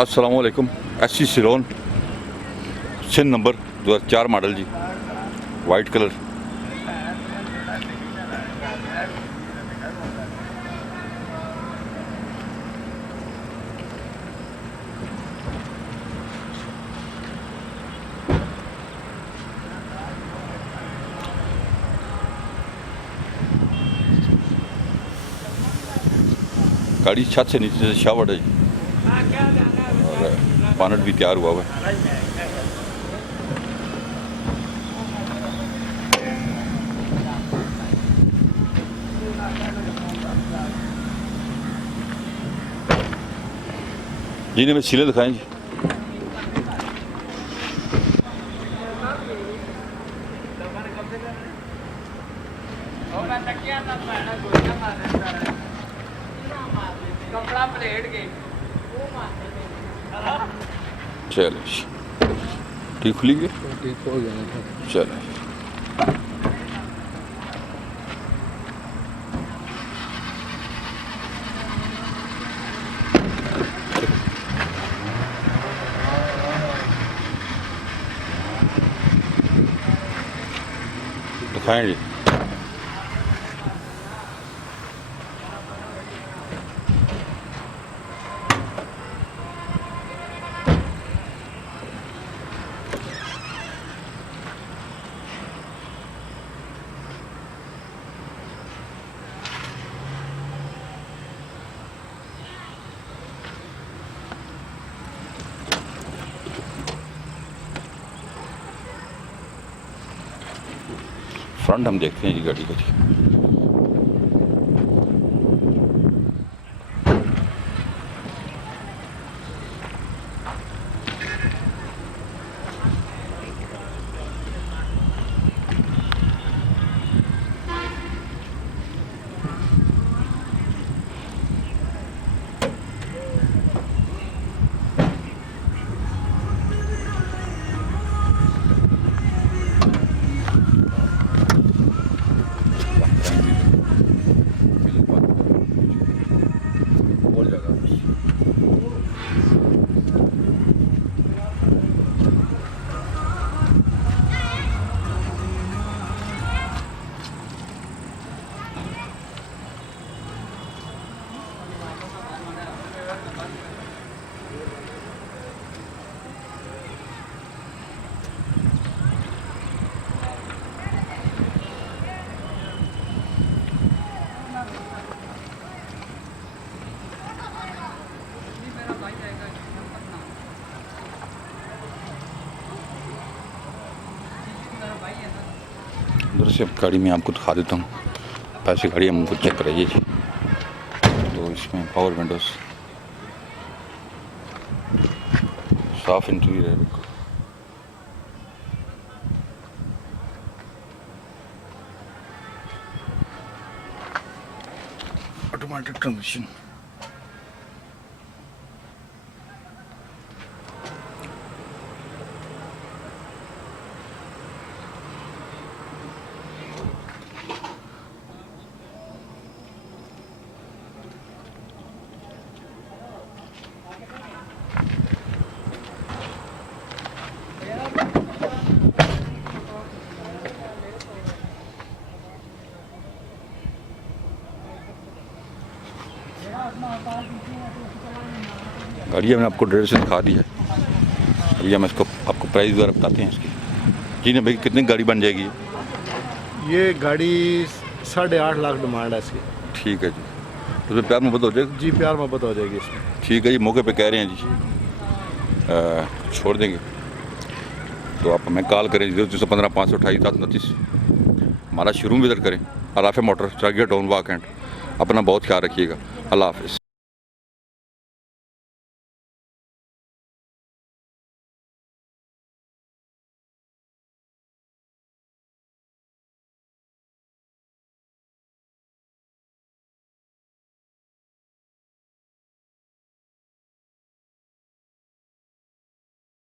अस्सलामुअलैकुम। SC सिलोन सिंध नंबर 2004 मॉडल जी, वाइट कलर। गाड़ी छत से नीचे से शावर्ड है जी, और बानट भी तैयार हुआ हुआ है। जी ने में सीले दिखाएं जी। चलो ठीक खुली गई, ठीक हो गया। चलो दिखाएं जी। फ्रंट हम देखते हैं जी गाड़ी का जी। अंदर से गाड़ी में आपको दिखा देता हूँ। पैसे गाड़ी हम हमको चेक कराइए जी। तो इसमें पावर विंडोज, साफ इंटीरियर है बिल्कुल। ऑटोमेटिक ट्रांसमिशन, गाड़ी हमने आपको ड्रेस से दिखा दी है। अभी हम इसको आपको प्राइस वगैरह बताते हैं इसकी। जी ने भाई कितनी गाड़ी बन जाएगी? ये गाड़ी 8.5 लाख डिमांड है इसकी। ठीक है जी, तो उसमें प्यार मोहब्बत हो जाएगी जी, प्यार मोहब्बत हो जाएगी इसमें। ठीक है जी, मौके पे कह रहे हैं जी। छोड़ देंगे तो आप हमें कॉल करें 0315 528 729। हमारा शोरूम विजिट करें। अलाफे मोटर, चारगिया टाउन, वाकैंड। अपना बहुत ख्याल रखिएगा। अल्लाह हाफिज़।